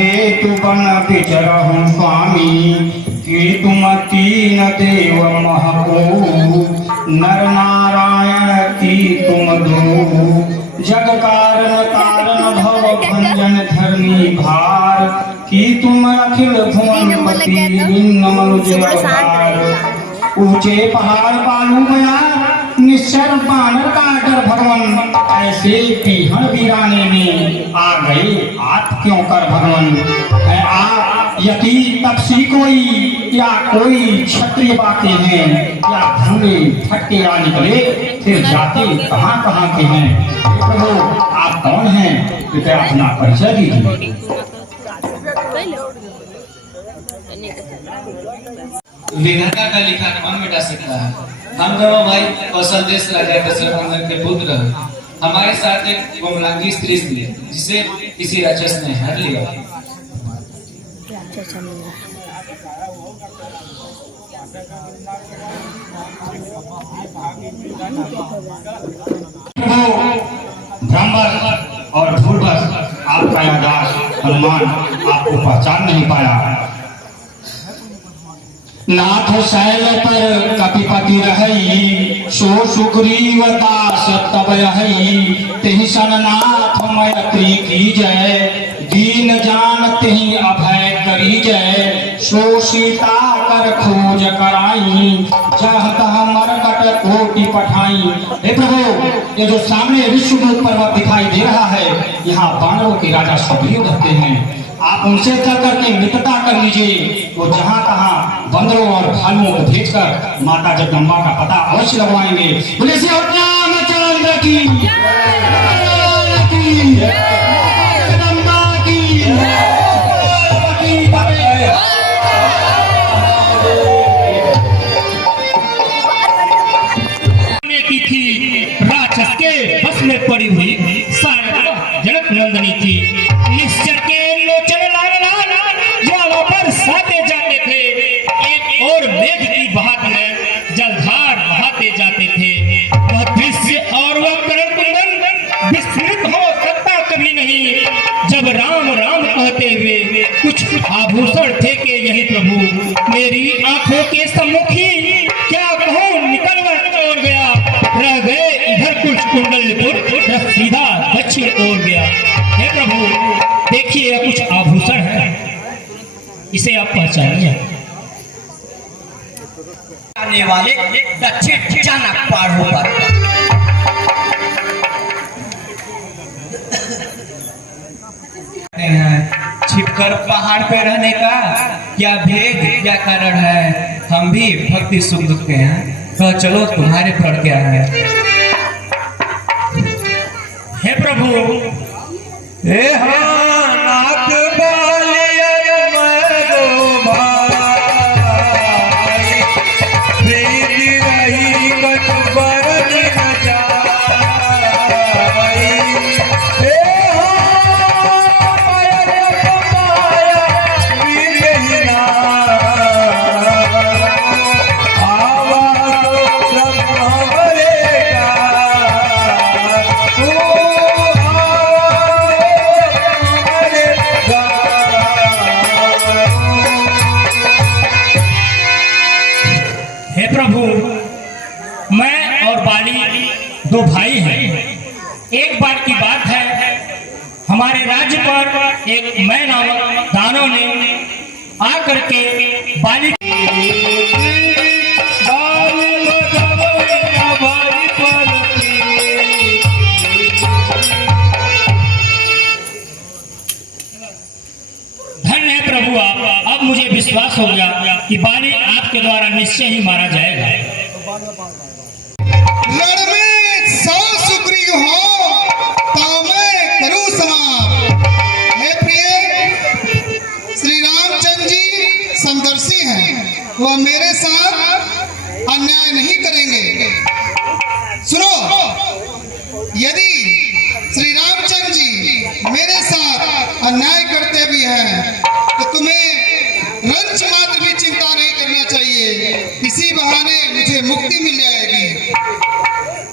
हेतु बन विचरहु स्वामी, कि तुम तीन देव महको, नर नारायण की तुम दो। जग कारण कारण भव भंजन धरनी भार, कि तुम अखिल भुवनपति भिन्न मनुज अवतार। ऊंचे पहाड़ बालू बना निश्चर बानर का डर भगवन, ऐसे पीहण वीराने में आ गए आप क्यों कर भगवन। आप यति तपसी कोई या कोई क्षत्रिय बातें हैं, या भूले फटके आ निकले फिर जाते कहाँ कहाँ के हैं। प्रभु आप कौन हैं, कृपया अपना परिचय दीजिए। विधाता का लिखा कौन मिटा सकता है। हम दोनों भाई कौशल देश राजा दशरथ के पुत्र हैं। हमारे साथ एक कोमलांगी स्त्री थी जिसे किसी राक्षस ने हर लिया। ब्राह्मण और भूर्भस आपका यादाश्त हनुमान आपको पहचान नहीं पाया। नाथ शैल पर कपिपति रही, सो सुग्रीव दास तब रही। तिहि सन नाथ मैत्री की जय, दीन जान तिहि अभय करी जय। सो सीता कर खोज कराई, जह तह मरकट कोटि पठाई। हे प्रभु, ये जो सामने विश्वरूप पर्वत दिखाई दे रहा है, यहाँ वानरों के राजा सुग्रीव रहते हैं। आप उनसे चल करके मित्रता कर लीजिए। वो जहाँ तहाँ बंदरों और भालुओं को भेजकर माता जगदम्बा का पता अवश्य लगवाएंगे। बोले श्री रामचंद्र की जगदम्बा की थी राक्षस के बस में पड़ी हुई सारा जनक नंदनी थी। निश्चर के लोचन लाल लाल ज्वाला पर साते जाते थे, एक और मेघ की बहात में जलधार बहाते जाते थे। वह दृश्य और वह करण कुंदन विस्मृत हो सकता कभी नहीं। जब राम राम कहते हुए कुछ आभूषण थे के यही प्रभु मेरी आंखों के सम्मुख ही क्या कहूँ निकल और गया। रह गए इधर कुछ कुंडलपुर, सीधा दक्षिण ओर गया। हे प्रभु देखिए यह कुछ आभूषण है, इसे आप पहचानिए। आने वाले दक्षिण चाणक पार होगा। छिपकर पहाड़ पे रहने का क्या भेद क्या कारण है। हम भी भक्ति सुख दुख के हैं, तो चलो तुम्हारे प्रण क्या है। हे प्रभु हे नाथ बालिया मैं दो भाई, प्रीति रही कट बरन न जाई। हे मैं और बाली दो भाई हैं। एक बार की बात है, हमारे राज्य पर एक मैं नामक दानव ने आकर के बाली धन्य है प्रभु आप। अब मुझे विश्वास हो गया कि बाली आपके द्वारा निश्चय ही मारा जाएगा। लड़मे सौ सुग्रीव हो तो मैं करूं समाप। हे प्रिय श्री रामचंद्र जी समदर्शी हैं, वह मेरे साथ अन्याय नहीं करेंगे। सुनो, यदि श्री रामचंद्र जी मेरे साथ अन्याय करते भी हैं तो तुम्हें रंच मात्र भी चिंता नहीं करना चाहिए। इसी बहाने मुझे मुक्ति मिल जाएगी।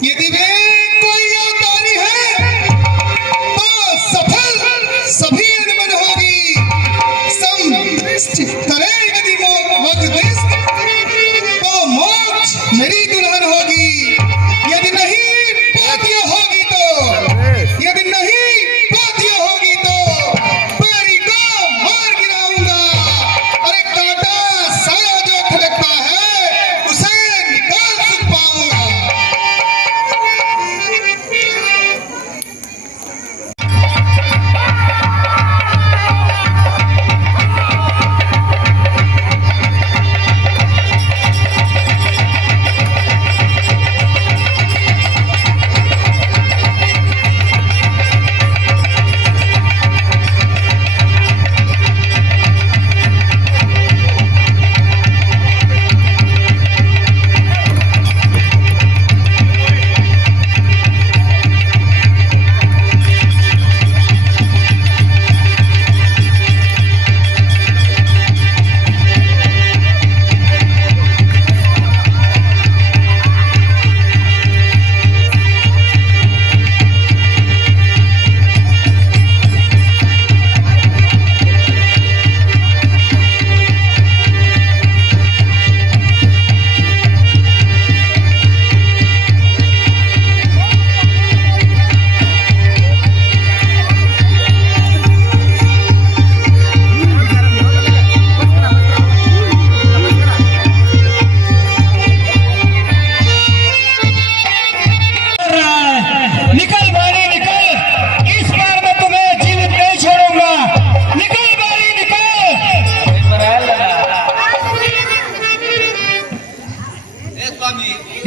यदि वे कोई अवतारी है तो सफल सभी अनबन होगी। मोक्ष करे यदि मोक्ष तो मोक्ष मेरी दुल्हन होगी, यदि नहीं पोतिया होगी तो, यदि नहीं पोतिया होगी तो पैरी को मार गिराऊंगा। अरे कांटा साया जो खड़कता है उसे निकाल सुख पाऊंगा।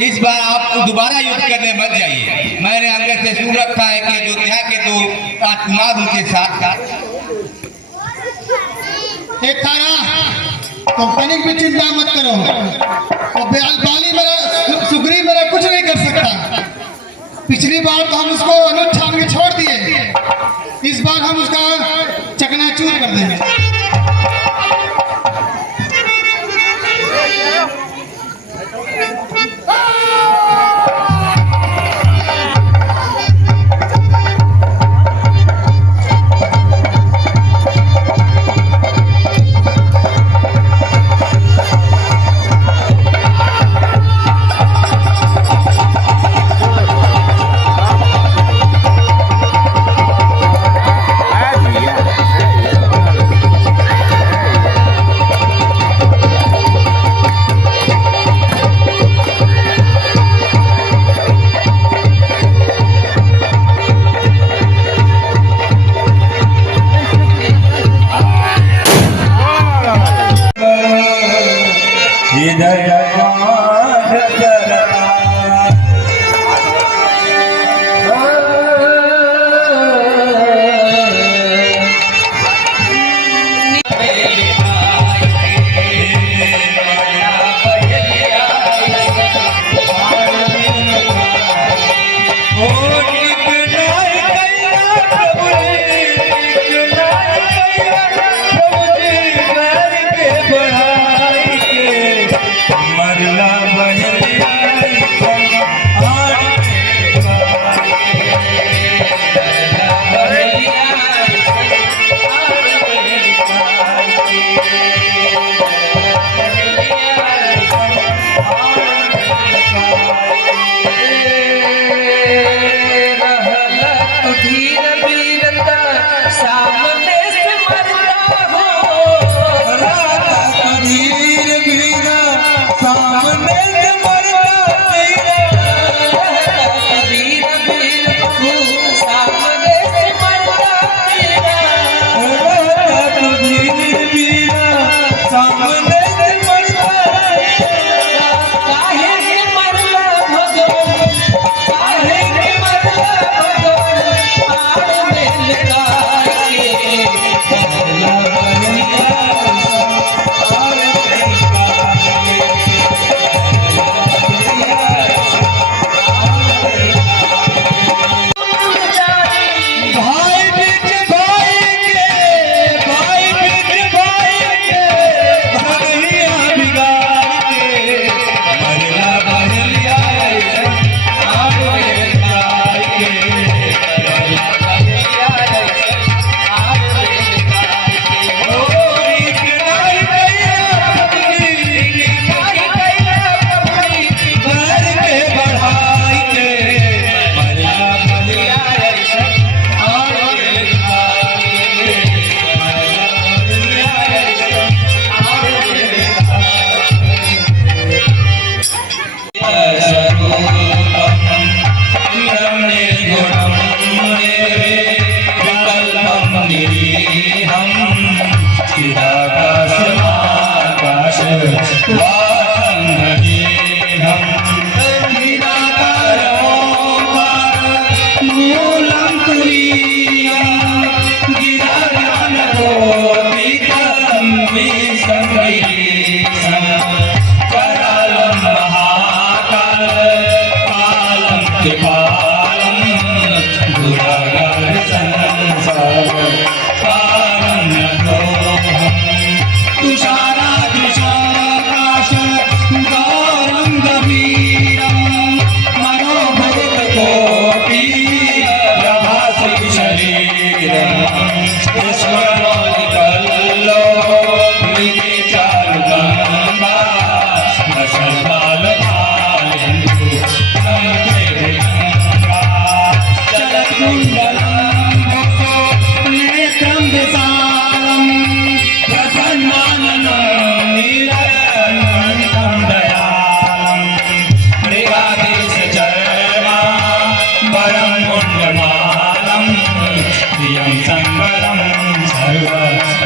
इस बार आप दोबारा युद्ध करने मत जाइए। मैंने अंगद से सुन रखा है कि अयोध्या के दो राजकुमार उनके साथ था। एक तारा तो तनिक भी चिंता मत करो, और बाली मेरा सुग्रीव मेरा कुछ नहीं कर सकता। पिछली बार तो हम उसको अनुज छान के छोड़ दिए, इस बार हम उसका चकनाचूर कर देंगे।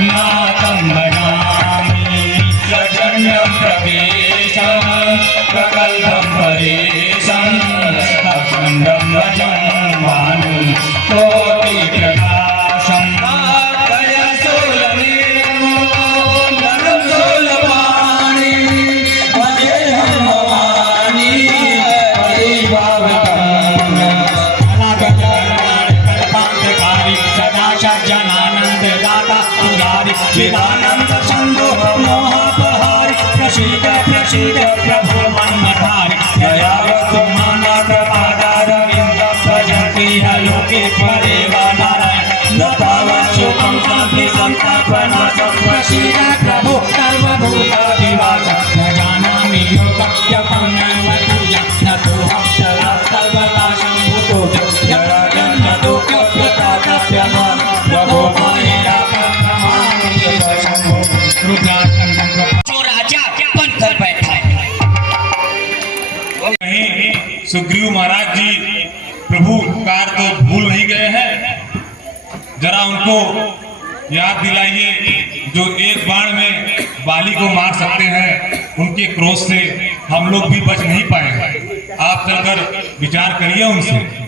मातं भजामि प्रचण्डं प्रवेशं प्रकल्पं परेशम् अखण्डं भजं भानु कोटिप्रकाशम् चिदानंद संदो मोहपहारी प्रसीद प्रसीद प्रभो मन्मथारी दयावत मानव पादारविंद भजन्ति लोके परेव नारायण नतावत् शोकं संतापनाश प्रसीद प्रभो सर्वभूताधिवास न जानामि योगव्यपं नैव तुझं न तोऽहं सदा सर्वदा शम्भुतो जराजन्म दुःखप्रतापयन् प्रभो माया जो राजा बनकर बैठा है। सुग्रीव महाराज जी प्रभु कार तो भूल नहीं गए हैं, जरा उनको याद दिलाइए जो एक बाण में बाली को मार सकते हैं, उनके क्रोध से हम लोग भी बच नहीं पाएंगे। आप चलकर विचार करिए उनसे।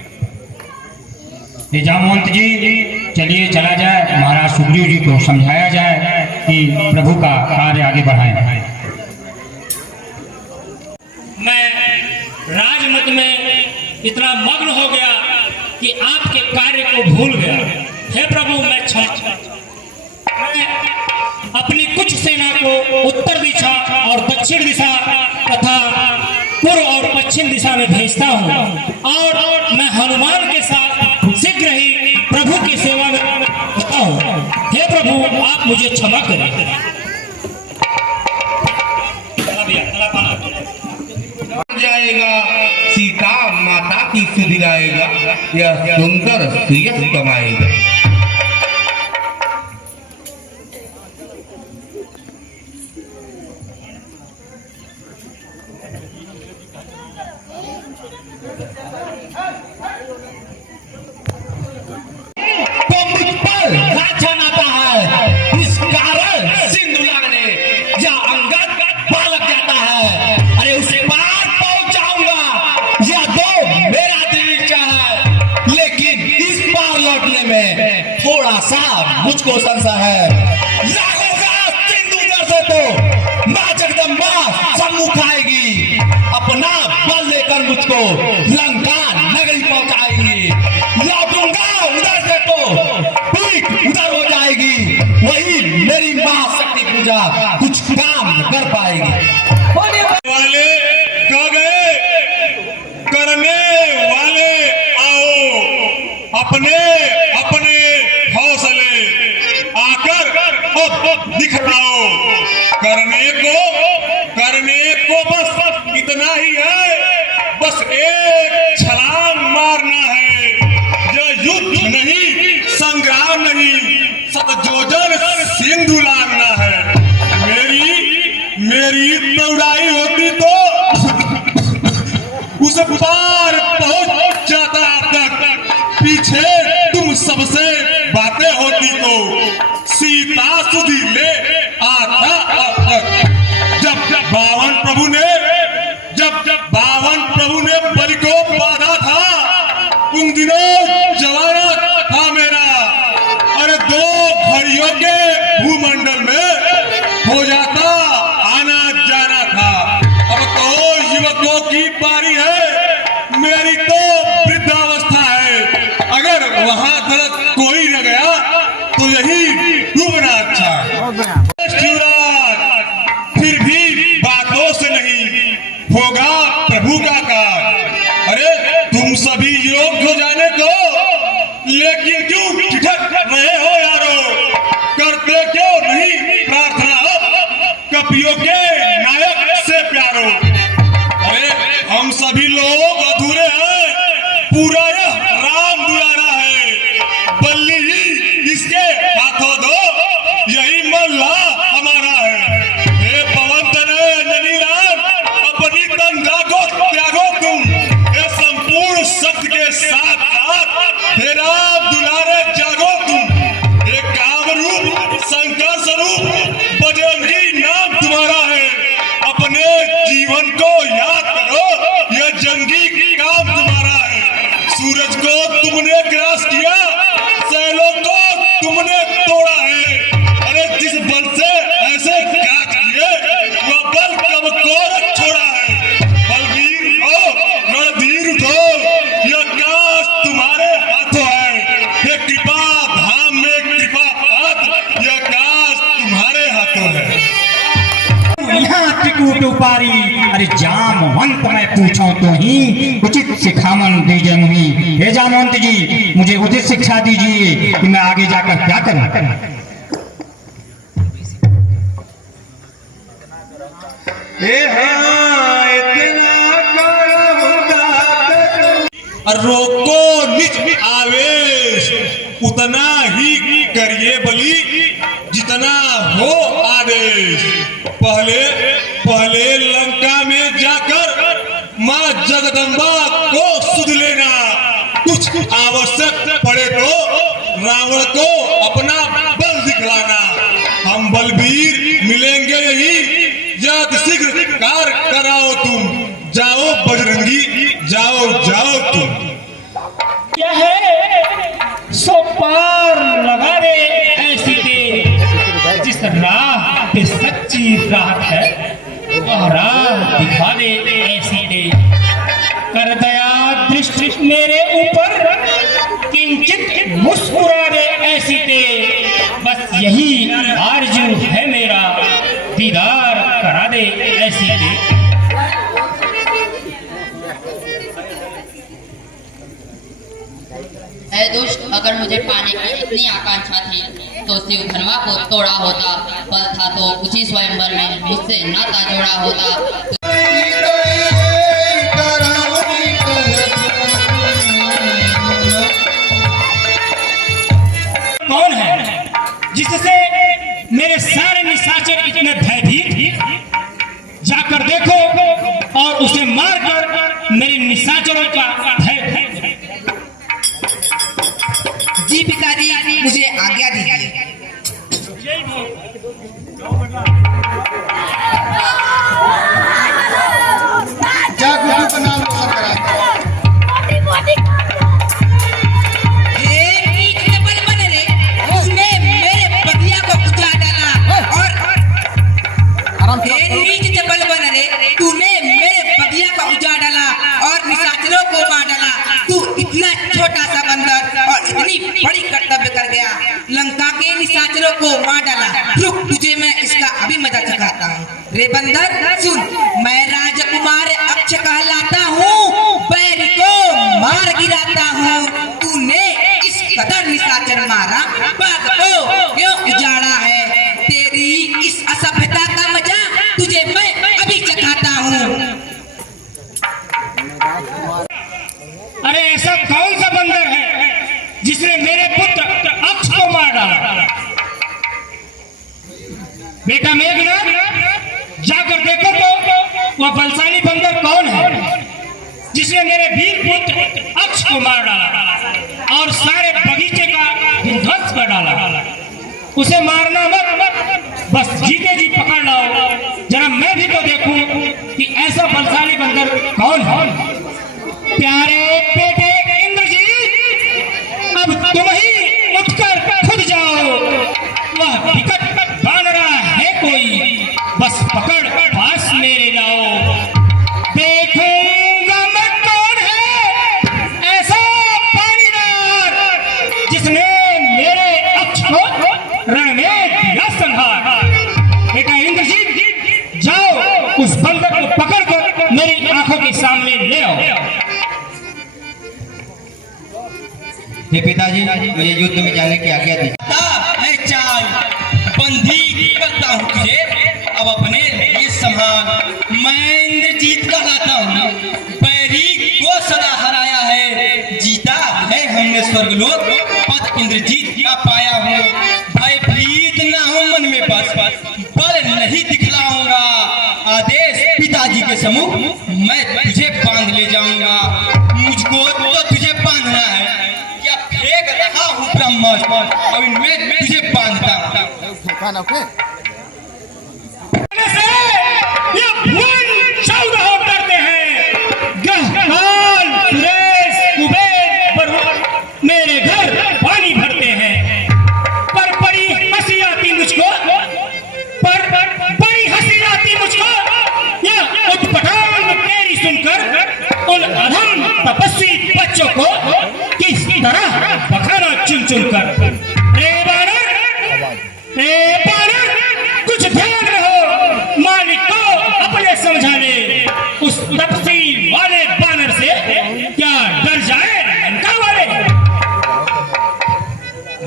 जामवंत जी चलिए चला जाए, महाराज सुग्रीव जी को समझाया जाए कि प्रभु का कार्य आगे बढ़ाएं। मैं राजमत में इतना मग्न हो गया कि आपके कार्य को भूल गया। हे प्रभु, मैं अपनी कुछ सेना को उत्तर दिशा और दक्षिण दिशा तथा पूर्व और पश्चिम दिशा में भेजता हूँ और मैं हनुमान के साथ शीघ्र ही प्रभु की सेवा में होता हूँ। हे प्रभु, आप मुझे क्षमा करें। जाएगा सीता माता की सुधि लाएगा, यह सुंदर सुयश कमाएगा। मुझको संशय है, लागोगा सिंधु से तो मां जगदम्बा सम्मुख आएगी, अपना बल लेकर मुझको लंका नगरी पहुंचाएगी। लौटूंगा उधर से तो पीठ उधर हो जाएगी, वही मेरी महाशक्ति पूजा कुछ काम कर पाएगी। वाले कह गए, करने वाले आओ, अपने अपने हौसले आकर दिखलाओ। करने को बस इतना ही है, बस एक छलांग मारना है। यह युद्ध नहीं, संग्राम नहीं, सतजोजन सिंधु लांघना है। मेरी दौड़ाई होती तो उस पार पहुंच जाता तक, पीछे तुम सबसे बातें होती तो सीता सुधी ले आता तक। जब बावन प्रभु ने बलि को बांधा था, उन दिनों जवाना था मेरा। अरे 2 घड़ियों के भूमंडल में हो जाता आना जाना था। अब तो युवकों की बारी है, मेरी तो वृद्धावस्था है। अगर वहां तक कोई न गया तो यही डूबना अच्छा। शिवराज, फिर भी बातों से नहीं होगा प्रभु का कार्य। अरे तुम सभी योग्य हो जाने को, लेकिन क्यों ठिठक रहे हो यारो? करते क्यों नहीं प्रार्थना कपियों के नायक से प्यारो? अरे हम सभी लोग अधूरे हैं, पूरा यह राम दुलारा है। बल्ली ही इसके हाथों दो, यही मल्ला हमारा है। हे पवन तनय अंजनी राम, अपनी तंद्रा को त्यागो तुम, हे संपूर्ण शक्ति के साथ साथ हे राम दुलारे जागो तुम। हे कामरूप शंकर चिकूट उपारी, अरे जामवंत मैं पूछूं तो ही उचित शिखामन दीजिए मुहि। हे जामवंत जी, मुझे उचित शिक्षा दीजिए कि मैं आगे जाकर क्या करूं। रोको निज आवेश, उतना ही करिए बलि जितना हो आदेश। पहले लंका में जाकर माँ जगदम्बा को सुध लेना, कुछ आवश्यक पड़े तो रावण को अपना बल दिखलाना। हम बलबीर मिलेंगे यही, जल्द शीघ्र कार्य कराओ तुम। जाओ बजरंगी, जाओ जाओ तुम। क्या है सो पार लगा दे ऐसी दे, जिस राह पे सच्ची राहत है वह राह दिखा दे ऐसी दे। कर दया दृष्टि मेरे ऊपर, किंचित मुस्कुरा दे ऐसी दे। बस यही आरजू है मेरा, दीदार करा दे ऐसी दे। है दुष्ट, अगर मुझे पाने की इतनी आकांक्षा थी तो शिव धर्मा को तोड़ा होता। बल था तो उसी स्वयंवर में मुझसे नाता जोड़ा होता। कौन है जिससे मेरे सारे निशाचर इतने भयभीत? जाकर देखो और उसे मारकर मेरे निशाचरों का भय। जी पिताजी, मुझे आज्ञा दीजिए। बड़ी कर्तव्य कर गया, लंका के निशाचरों को मार डाला। रुक, तुझे मैं इसका अभी मजा चखाता हूँ। रे बंदर सुन, मैं राजकुमार अक्ष कहलाता हूँ, बैर को मार गिराता हूँ। तूने इस कदर निशाचर मारा, बाग को क्यों उजाड़ा है? तेरी इस असभ्यता का मजा तुझे मैं अभी चखाता हूँ। अरे ऐसा कौन सा बंदर है जिसने मेरे पुत्र अक्ष को मार डाला? बेटा मेघनाथ, जाकर देखो तो वह बलशाली बंदर कौन है जिसने मेरे वीर पुत्र अक्ष को मार डाला और सारे बगीचे का ध्वंस कर डाला। उसे मारना मत, बस जीते जी पकड़ लाओ। जरा मैं भी तो देखूं कि ऐसा बलशाली बंदर कौन है। प्यारे बेटे इंद्रजीत, अब तुम ही उठकर खुद जाओ। वह विकट बानरा है कोई, बस पकड़ पास मेरे लाओ। देखूंगा मैं कौन है ऐसा पानीदार जिसने मेरे अक्ष को रण में दिया संहार। बेटा इंद्रजीत, जाओ उस बंदर को पकड़कर मेरी आंखों के सामने ले आओ। हे पिताजी, मुझे युद्ध में जाने की आज्ञा दीजिए। चाल बंदी करता हूँ तुझे, अब अपने लिए संभाल। मैं इंद्रजीत कहलाता हूँ, बैरी को सदा हराया है। जीता है हमने स्वर्गलोक, पद इंद्रजीत का पाया हूँ। भयभीत ना हो मन में, बस बल नहीं दिखलाऊंगा। आदेश पिताजी के सम्मुख मैं तुझे बांध ले जाऊंगा। मुझको तो तुझे बांधना है, फेंक रहा हूँ ब्रह्मास्त्र, अब इनमें तुझे बांधता हूँ। ये भुवन 14 करते हैं। गहकाल, सुरेश, कुबेर, बरुण मेरे घर पानी भरते हैं। पर बड़ी हंसी आती मुझको, पर बड़ी हंसी आती मुझको। यह उटपटांग तेरी सुनकर उन अधम तपस्वी बच्चों को किस तरह बखाना चुन चुन कर। रे बानर, कुछ ध्यान रहो, मालिक को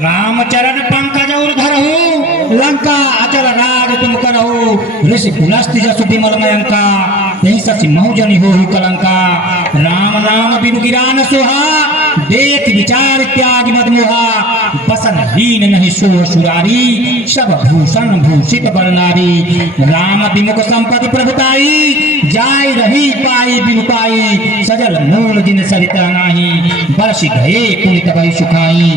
रामचरण पंकज धरहु लंका अचल राज तुम करहु ऋषि पुलस्ति जसु विमल मयंका यही सच महुजनि हो कलंका राम नाम बिनु गिरान सोहा देख विचार त्याग मद मोहा बसन हीन नहीं सो सुरारी सब भूषण भूषित बरनारी राम विमुख संपत्ति प्रभुताई जाय रही पाई बिनु पाई सजल मूल दिन सरिता नाही बरस गए पुनित भई सुखाई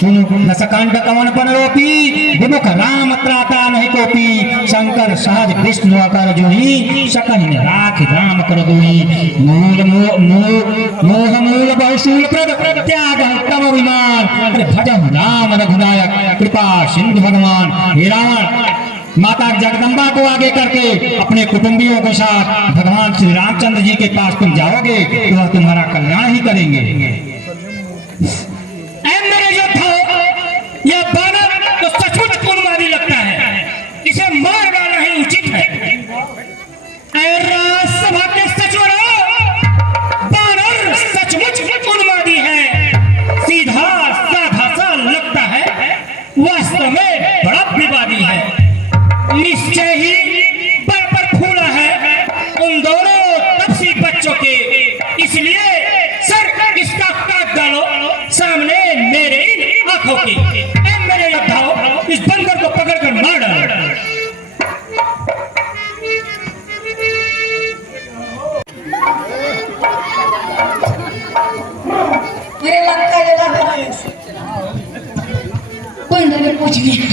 सुनु न सकंड कवन पन रोपी विमुख राम त्राता नहीं कोपी शंकर सहज विष्णु अकर जोही सकहि राख राम कर दोही मूल मोह मूल बहुशूल प्रद त्याग तव विमान अरे भजन राम रघुनायक कृपा सिंधु भगवान हे रावण माता जगदम्बा को आगे करके अपने कुटुंबियों के साथ भगवान श्री रामचंद्र जी के पास तुम जाओगे तो वह तुम्हारा कल्याण ही करेंगे। मेरे योद्धाओं, यह बानर तो सचमुच उन्मादी लगता है, इसे मार डालना ही उचित है। सभा के सचिवरों, बानर सचमुच उन्मादी है, सीधा साधा सा लगता है, वास्तव में बड़ा विवादी है, निश्चय ही बल पर फूला है उन दोनों तपसी बच्चों के, इसलिए सर इसका काट डालो सामने मेरे इन आंखों के। मेरे योद्धाओं, इस बंदर को पकड़कर मार डालो। बंदर ने पूछ लिया,